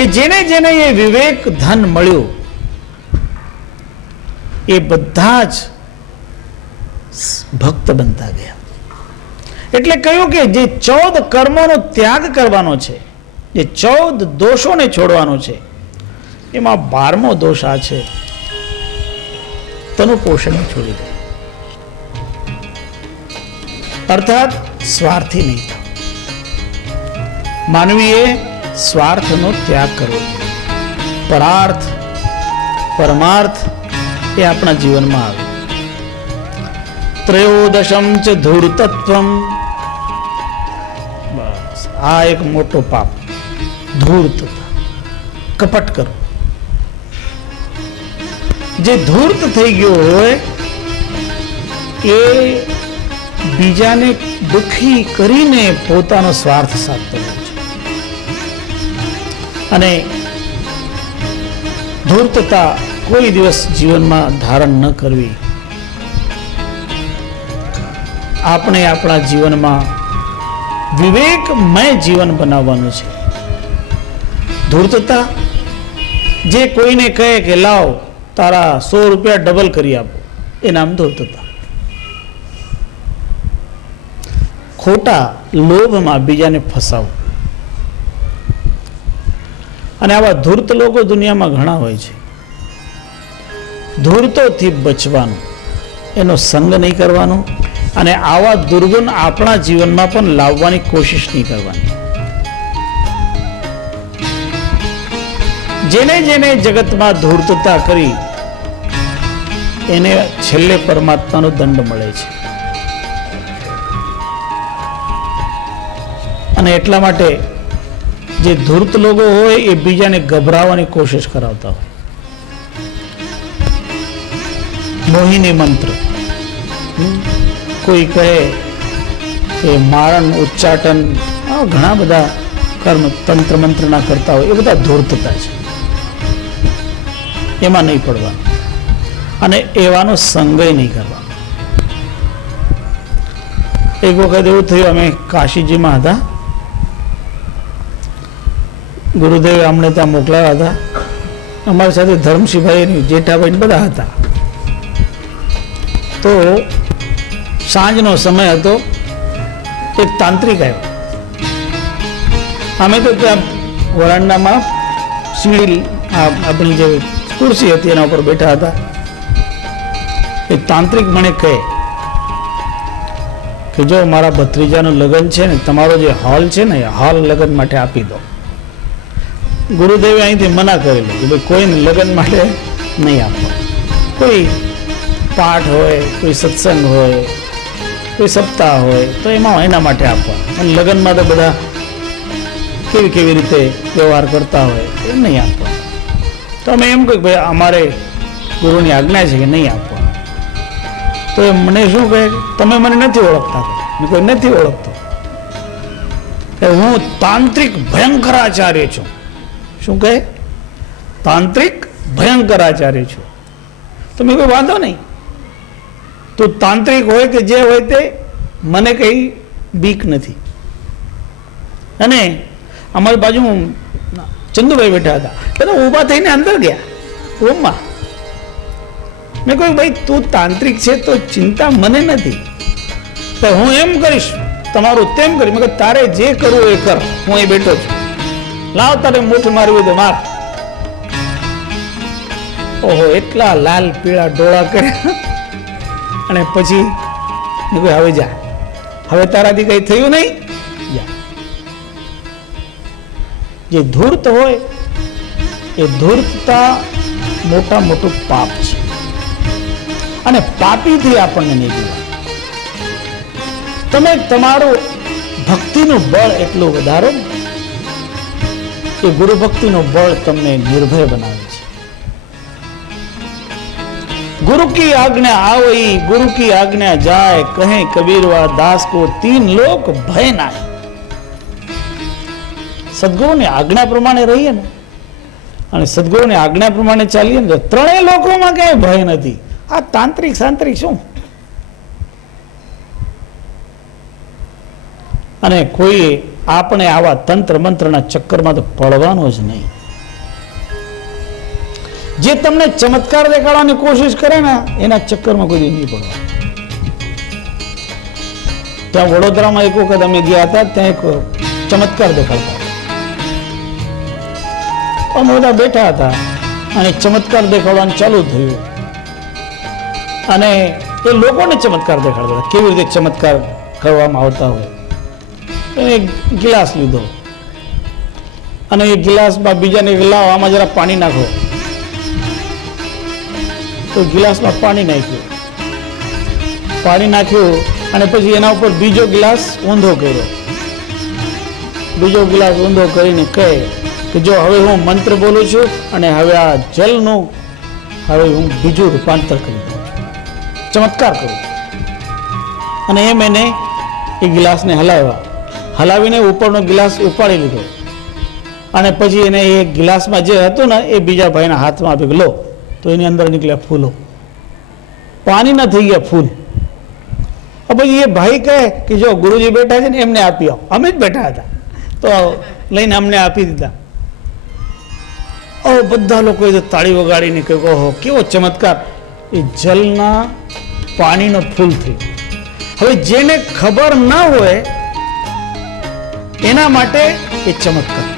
કે જેને જેને એ વિવેક ધન મળ્યું એ બધા જ ભક્ત બનતા ગયા. એટલે કહ્યું કે જે 14 કર્મોનો ત્યાગ કરવાનો છે, જે 14 દોષોને છોડવાનો છે, એમાં 12મો દોષ આ છે, તનુ પોષણ છોડી દે. અર્થાત સ્વાર્થી નહીં થવું. માનવીએ સ્વાર્થનો ત્યાગ કરવો. પરાર્થ પરમાર્થ એ આપણા જીવનમાં આવે. ત્રયોદશમ ચ ધૂર્તત્વમ. બસ આ એક મોટો પાપ. ધૂર્તતા, કપટ કરો. જે ધૂર્ત થઈ ગયો હોય એ બીજાને દુખી કરીને પોતાનો સ્વાર્થ સાધતો હોય છે. અને ધૂર્તતા કોઈ દિવસ જીવનમાં ધારણ ન કરવી. આપણે આપણા જીવનમાં વિવેકમય જીવન બનાવવાનું છે. ધૂર્તતા, જે કોઈને કહે કે લાવ તારા 100 રૂપિયા ડબલ કરી આપો, એ નામ ધૂર્તતા. ખોટા લોભમાં બીજાને ફસાવો. અને આવા ધૂર્ત લોકો દુનિયામાં ઘણા હોય છે. ધૂર્તોથી બચવાનું, એનો સંગ નહીં કરવાનો, અને આવા દુર્ગુણ આપણા જીવનમાં પણ લાવવાની કોશિશ નહીં કરવાની. જેને જેને જગતમાં ધૂર્તતા કરી એને છેલ્લે પરમાત્માનો દંડ મળે છે. અને એટલા માટે જે ધૂર્ત લોકો હોય એ બીજાને ગભરાવવાની કોશિશ કરાવતા હોય. મોહિની મંત્ર, કોઈ કહે કે મારણ ઉચ્ચાટન, ઘણા બધા કર્મ તંત્ર મંત્રના કરતા હોય, એ બધા ધૂર્તતા છે. એમાં નહીં પડવાનું અને એવાનો સંગય નહીં કરવાનો. એક વખત એવું થયું, અમે કાશીજીમાં હતા, ગુરુદેવે અમને ત્યાં મોકલાવ્યા હતા. અમારી સાથે ધર્મસિંહભાઈ, જેઠાભાઈ બધા હતા. તો સાંજનો સમય હતો. એક તાંત્રિક આવ્યો. અમે તો ત્યાં વરાંડામાં સીડી, આપણી જે ખુરશી હતી એના ઉપર બેઠા હતા. એ તાંત્રિક મને કહે કે જો મારા ભત્રીજાનું લગ્ન છે ને, તમારો જે હોલ છે ને, એ હોલ લગ્ન માટે આપી દો. ગુરુદેવે અહીંથી મના કરેલું કે ભાઈ કોઈને લગ્ન માટે નહીં આપવા. કોઈ પાઠ હોય, કોઈ સત્સંગ હોય, કોઈ સપ્તાહ હોય તો એમાં એના માટે આપવા. અને લગ્નમાં તો બધા કેવી કેવી રીતે વ્યવહાર કરતા હોય એ નહીં આપવા. તો અમે એમ કહ્યું ભાઈ અમારે ગુરુની આજ્ઞા છે કે નહીં આપવા. તો એ મને શું કહે, તમે મને નથી ઓળખતા. મેં કોઈ નથી ઓળખતો. હું તાંત્રિક ભયંકરાચાર્ય છું. શું કહે? તાંત્રિક ભયંકરાચાર્ય છું. તો મેં કોઈ વાંધો નહીં, તો તાંત્રિક હોય કે જે હોય તે, મને કઈ બીક નથી. અને અમારી બાજુ ચંદુભાઈ બેઠા હતા, બધા ઊભા થઈને અંદર ગયા રૂમમાં. મેં કહ્યું ભાઈ તું તાંત્રિક છે તો ચિંતા મને નથી, તો હું એમ કરીશ, તમારું તેમ કરીશ. મેં કહ્યું તારે જે કરવું એ કર, હું અહીં બેઠો છું. લાવ તારે મુઠ મારવી તો માર. ઓહો, એટલા લાલ પીળા ડોળા કર્યા. અને પછી મેં કહ્યું હવે જા, હવે તારાથી કઈ થયું નહીં, જા. જે ધૂર્ત હોય એ ધૂર્તતા મોટા મોટું પાપ છે. અને પાપીથી આપણને નહીં જીવવા. તમે તમારું ભક્તિનું બળ એટલું વધારો કે ગુરુ ભક્તિનું બળ તમને નિર્ભય બનાવે છે. गुरु की आज्ञा आवई, गुरु की आज्ञा जाए, कहे कबीरवा दास को तीन लोक भय नाय. सदगुरुની આજ્ઞા પ્રમાણે રહીએ ને અને સદગુરુની આજ્ઞા પ્રમાણે ચાલીએ ને તો ત્રણેય લોકોમાં ક્યાંય ભય નથી. આ તાંત્રિક સાંત્રિક શું? અને કોઈ આપણે આવા તંત્ર મંત્રના ચક્કરમાં તો પડવાનો જ નહીં. જે તમને ચમત્કાર દેખાડવાની કોશિશ કરે ને એના ચક્કરમાં કોઈ નહીં પડવા. ત્યાં વડોદરામાં એક વખત અમે ગયા હતા, ત્યાં એક ચમત્કાર દેખાડતા અમે બધા બેઠા હતા અને ચમત્કાર દેખાડવાનું ચાલુ થયું અને એ લોકોને ચમત્કાર દેખાડતા હતા, કેવી રીતે ચમત્કાર કરવામાં આવતા હોય. એક ગિલાસ લીધો અને એ ગિલાસમાં બીજાને લાવો આમાં જરા પાણી નાખો, તો ગિલાસમાં પાણી નાખ્યું, પાણી નાખ્યું અને પછી એના ઉપર બીજો ગ્લાસ ઊંધો કર્યો, બીજો ગ્લાસ ઊંધો કરીને કહે કે જો હવે હું મંત્ર બોલું છું અને હવે આ જલનું હવે હું બીજું રૂપાંતર કરી દઉં છું, ચમત્કાર કરું. અને એમ એને એ ગિલાસને હલાવીને ઉપરનો ગિલાસ ઉપાડી લીધો અને પછી એને એ ગિલાસમાં જે હતું ને એ બીજા ભાઈના હાથમાં આપી લો, તો એની અંદર નીકળ્યા ફૂલો, પાણી ના થઈ ગયા ફૂલ. પછી એ ભાઈ કહે કે જો ગુરુજી બેઠા છે ને એમને આપી આવો, અમે જ બેઠા હતા તો લઈને અમને આપી દીધા. બધા લોકોએ તો તાળી વગાડીને કહ્યું ઓહો કેવો ચમત્કાર, એ જલના પાણીનો ફૂલ થયું. હવે જેને ખબર ના હોય એના માટે એ ચમત્કાર,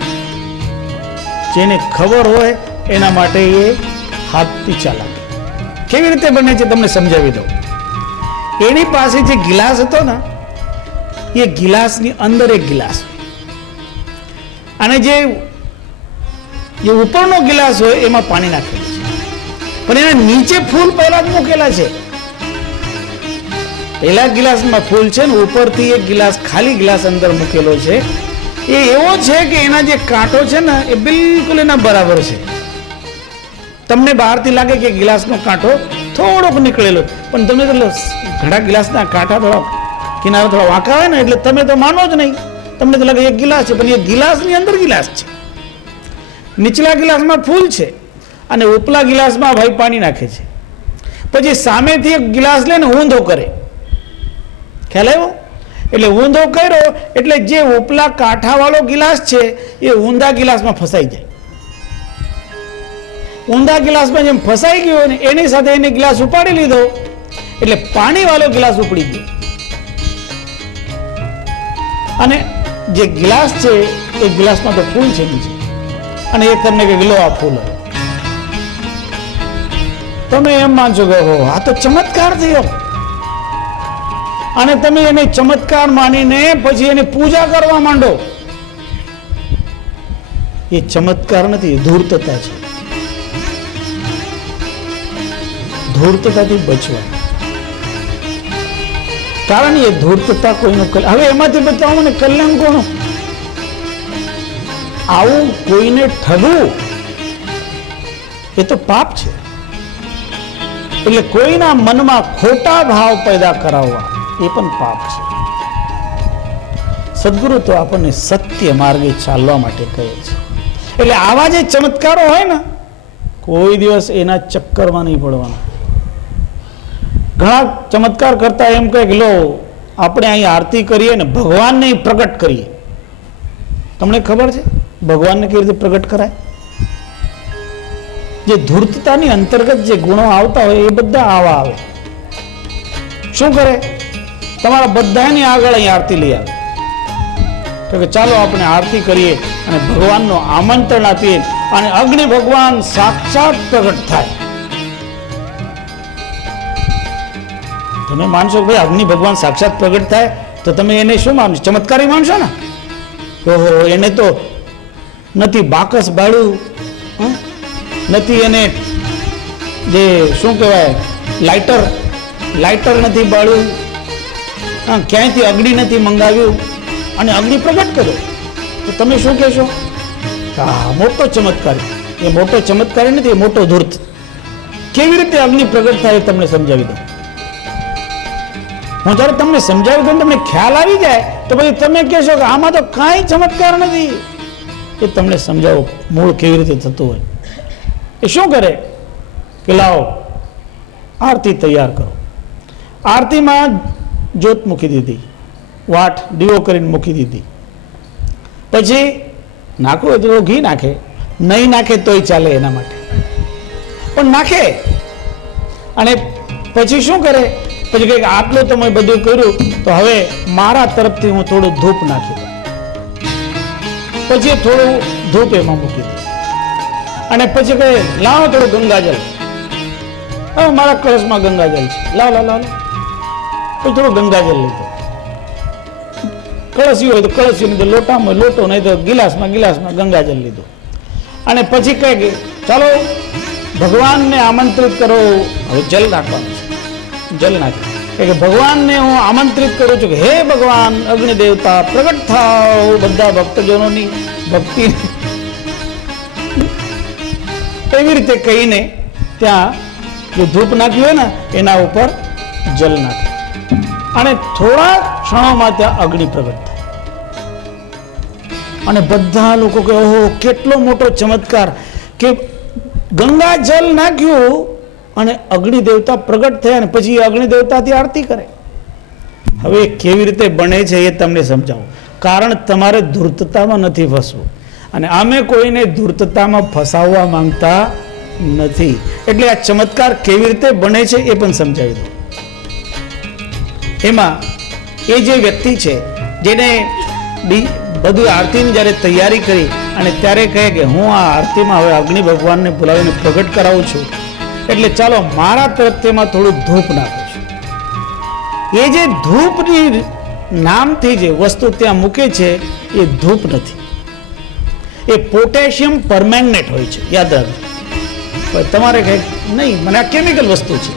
જેને ખબર હોય એના માટે એ હાથથી ચાલાક. કેવી રીતે બને છે તમને સમજાવી દઉં. એની પાસે જે ગિલાસ હતો ને એ ગિલાસની અંદર એક ગિલાસ અને જે ઉપરનો ગિલાસ હોય એમાં પાણી નાખેલું છે, પણ એના નીચે ફૂલ પહેલા જ મૂકેલા છે. પહેલા ગિલાસમાં ફૂલ છે ને ઉપરથી એક ગિલાસ ખાલી ગિલાસ અંદર મૂકેલો છે. એ એવો છે કે એના જે કાંટો છે ને એ બિલકુલ એના બરાબર છે. તમને બહારથી લાગે કે ગિલાસનો કાંટો થોડોક નીકળેલો, પણ તમે તો ઘણા ગિલાસના કાંટા થોડા કિનારા થોડા વાંકા હોય ને એટલે તમે તો માનો જ નહીં, તમને તો લાગે એક ગિલાસ છે, પણ એ ગિલાસની અંદર ગિલાસ છે. નીચલા ગિલાસમાં ફૂલ છે અને ઉપલા ગિલાસમાં ભાઈ પાણી નાખે છે. પછી સામેથી એક ગિલાસ લઈને ઊંધો કરે, ખ્યાલ આવ્યો? એટલે ઊંધો કર્યો એટલે જે ઉપલા કાંઠાવાળો ગિલાસ છે એ ઊંધા ગિલાસમાં ફસાઈ જાય. ઊંધા ગિલાસમાં જેમ ફસાઈ ગયો ને એની સાથે એને ગિલાસ ઉપાડી લીધો એટલે પાણી વાળો ગિલાસ ઉપડી ગયો અને જે ગિલાસ છે એ ગિલાસમાં તો ફૂલ છે નીચે અને એ તમને કે લો આ ફૂલ. તમે એમ માનશો કે હો આ તો ચમત્કાર થયો અને તમે એને ચમત્કાર માનીને પછી એની પૂજા કરવા માંડો. એ ચમત્કાર નથી, ધૂર્તતા છે. ધૂર્તતાથી બચવા, કારણ એ ધૂર્તતા કોઈનું હવે એમાંથી બતાવો મને કલ્યાણ કોનું. આવું કોઈને ઠગવું એ તો પાપ છે. એટલે કોઈના મનમાં ખોટા ભાવ પેદા કરાવવા એ પણ પાપ છે. સદગુરુ તો આપણને સત્ય માર્ગે ચાલવા માટે કહે છે. એટલે આવા જે ચમત્કારો હોય ને કોઈ દિવસ એના ચક્કરમાં નહીં પડવાના. ઘણા ચમત્કાર કરતા એમ કહે કે લો આપણે અહીં આરતી કરીએ ને ભગવાનને પ્રગટ કરીએ. તમને ખબર છે ભગવાનને કેવી રીતે પ્રગટ કરાય? જે ધૂર્તતાની અંતર્ગત જે ગુણો આવતા હોય એ બધા આવા આવે. શું કરે? તમારા બધાની આગળ અહીં આરતી લઈ આવે કે ચાલો આપણે આરતી કરીએ અને ભગવાનનું આમંત્રણ આપીએ અને અગ્નિ ભગવાન સાક્ષાત પ્રગટ થાય. તમે માનશો ભાઈ અગ્નિ ભગવાન સાક્ષાત પ્રગટ થાય તો તમે એને શું માનશો? ચમત્કારી માનશો ને? ઓહો એને તો નથી બાકસ બાળ્યું, નથી એને જે શું કહેવાય લાઇટર નથી બાળ્યું, ક્યાંયથી અગ્નિ નથી મંગાવ્યું અને અગ્નિ પ્રગટ કર્યો તો તમે શું કહેશો? હા મોટો ચમત્કારી. એ મોટો ચમત્કારી નથી, એ મોટો ધૂર્ત. કેવી રીતે અગ્નિ પ્રગટ થાય એ તમને સમજાવી દઉં. હું જ્યારે તમને સમજાવી દઉં તમને ખ્યાલ આવી જાય તો પછી તમે કહેશો કે આમાં તો કાંઈ ચમત્કાર નથી. એ તમને સમજાવો મૂળ કેવી રીતે થતું હોય. એ શું કરે કે લાવો આરતી તૈયાર કરો. આરતીમાં જ્યોત મૂકી દીધી, વાટ દીવો કરીને મૂકી દીધી. પછી નાખવું હોય તો ઘી નાખે, નહીં નાખે તોય ચાલે એના માટે. પણ નાખે. અને પછી શું કરે? પછી કહે આટલું તમે બધું કર્યું તો હવે મારા તરફથી હું થોડું ધૂપ નાખી દઉં. પછી થોડું ધૂપ એમાં મૂકી દે અને પછી કહે લાવો થોડું ગંગાજલ. હવે મારા કળશમાં ગંગાજલ છે, લાવ લાવ લાવ. પછી થોડું ગંગાજલ લીધું. કળશી હોય તો કળશી, નહીં તો લોટામાં લોટો, નહીં તો ગિલાસમાં ગંગાજલ લીધું. અને પછી કહે કે ચાલો ભગવાનને આમંત્રિત કરો. હવે જલ નાખવાનું છે, જલ નાખે કે ભગવાનને હું આમંત્રિત કરું છું કે હે ભગવાન અગ્નિ દેવતા પ્રગટ થાઓ બધા ભક્તજનોની ભક્તિ. એવી રીતે કહીને ત્યાં જે ધૂપ નાખ્યું હોય ને એના ઉપર જલ નાખે અને થોડા ક્ષણોમાં ત્યાં અગ્નિ પ્રગટ થાય. અને બધા લોકો કહે ઓહો કેટલો મોટો ચમત્કાર કે ગંગા જલ નાખ્યું અને અગ્નિ દેવતા પ્રગટ થયા અને પછી અગ્નિ દેવતાથી આરતી કરે. હવે કેવી રીતે બને છે એ તમને સમજાવું. કારણ તમારે ધૂર્તતામાં નથી ફસવું અને અમે કોઈને ધૂર્તતામાં ફસાવવા માંગતા નથી. એટલે આ ચમત્કાર કેવી રીતે બને છે એ પણ સમજાવી દો. એમાં એ જે વ્યક્તિ છે જેને બધું આરતીની જ્યારે તૈયારી કરી અને ત્યારે કહે કે હું આ આરતીમાં હવે અગ્નિ ભગવાનને બોલાવીને પ્રગટ કરાવું છું, એટલે ચાલો મારા તરફથી એમાં થોડું ધૂપ નાખું છું. એ જે ધૂપની નામથી જે વસ્તુ ત્યાં મૂકે છે એ ધૂપ નથી, એ પોટેશિયમ પરમેંગનેટ હોય છે. યાદ રાખજો. તમારે કહે નહીં મને આ કેમિકલ વસ્તુ છે,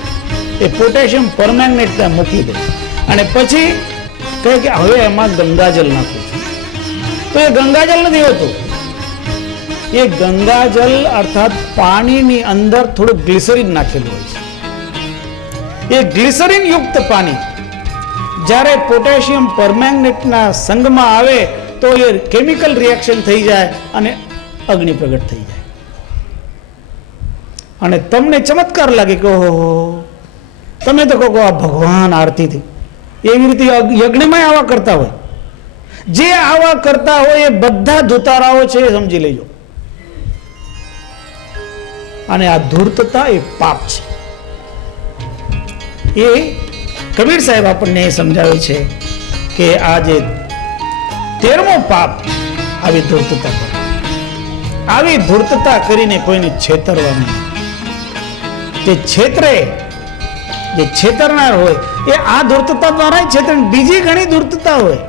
એ પોટેશિયમ પરમેંગનેટ ત્યાં મૂકી દે અને પછી કહે કે હવે એમાં ગંગાજલ નાખું છું. તો એ ગંગાજલ નથી હોતું, એ ગંગાજલ અર્થાત પાણીની અંદર થોડું ગ્લિસરીન નાખેલું હોય છે. એ ગ્લિસરીન યુક્ત પાણી જ્યારે પોટેશિયમ પરમેંગનેટના સંગમાં આવે તો એ કેમિકલ રિએક્શન થઈ જાય અને અગ્નિ પ્રગટ થઈ જાય. અને તમને ચમત્કાર લાગે કે ઓહો તમે તો કહો આ ભગવાન આરતીથી. એવી રીતે યજ્ઞમાં આવા કરતા હોય, જે આવા કરતા હોય એ બધા ધુતારાઓ છે એ સમજી લેજો. અને આ ધૂર્તતા એ પાપ છે. એ કબીર સાહેબ આપણને સમજાવે છે કે આ જે 13મો પાપ આવી ધૂર્તતા કરે. આવી ધૂર્તતા કરીને કોઈને છેતરવાનું. જે છેતરે, જે છેતરનાર હોય એ આ ધૂર્તતા દ્વારા છેતર. બીજી ઘણી ધૂર્તતા હોય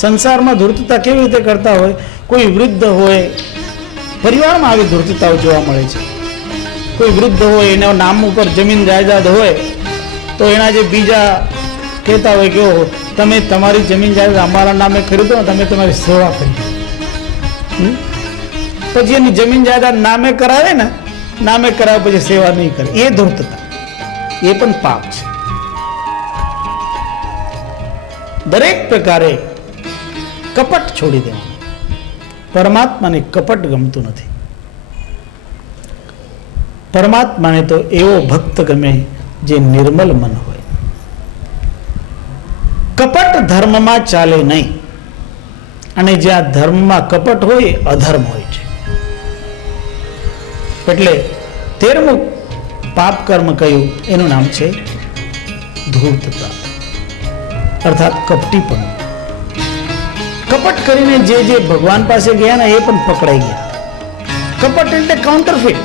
સંસારમાં. ધૂર્તતા કેવી રીતે કરતા હોય? કોઈ વૃદ્ધ હોય, પરિવારમાં આવી ધૂર્તતાઓ જોવા મળે છે. કોઈ વૃદ્ધ હોય એના નામ ઉપર જમીન જાયદાદ હોય તો એના જે બીજા કહેતા હોય કે તમે તમારી જમીન જાયદાદ અમારા નામે ખરીદો ને, તમે તમારી સેવા કરી. પછી એની જમીન જાયદાદ નામે કરાવે ને, નામે કરાવે પછી સેવા નહીં કરે, એ ધૂર્તતા, એ પણ પાપ છે. દરેક પ્રકારે કપટ છોડી દેવાનું. પરમાત્માને કપટ ગમતું નથી. પરમાત્માને તો એવો ભક્ત ગમે જે નિર્મલ મન હોય. કપટ ધર્મમાં ચાલે નહીં, અને જ્યાં ધર્મમાં કપટ હોય અધર્મ હોય છે. એટલે 13મું પાપ કર્મ કયું એનું નામ છે ધૂર્તતા અર્થાત કપટીપણું. કપટ કરીને જે ભગવાન પાસે ગયા ને એ પણ પકડાઈ ગયા. કપટ એટલે કાઉન્ટરફિટ.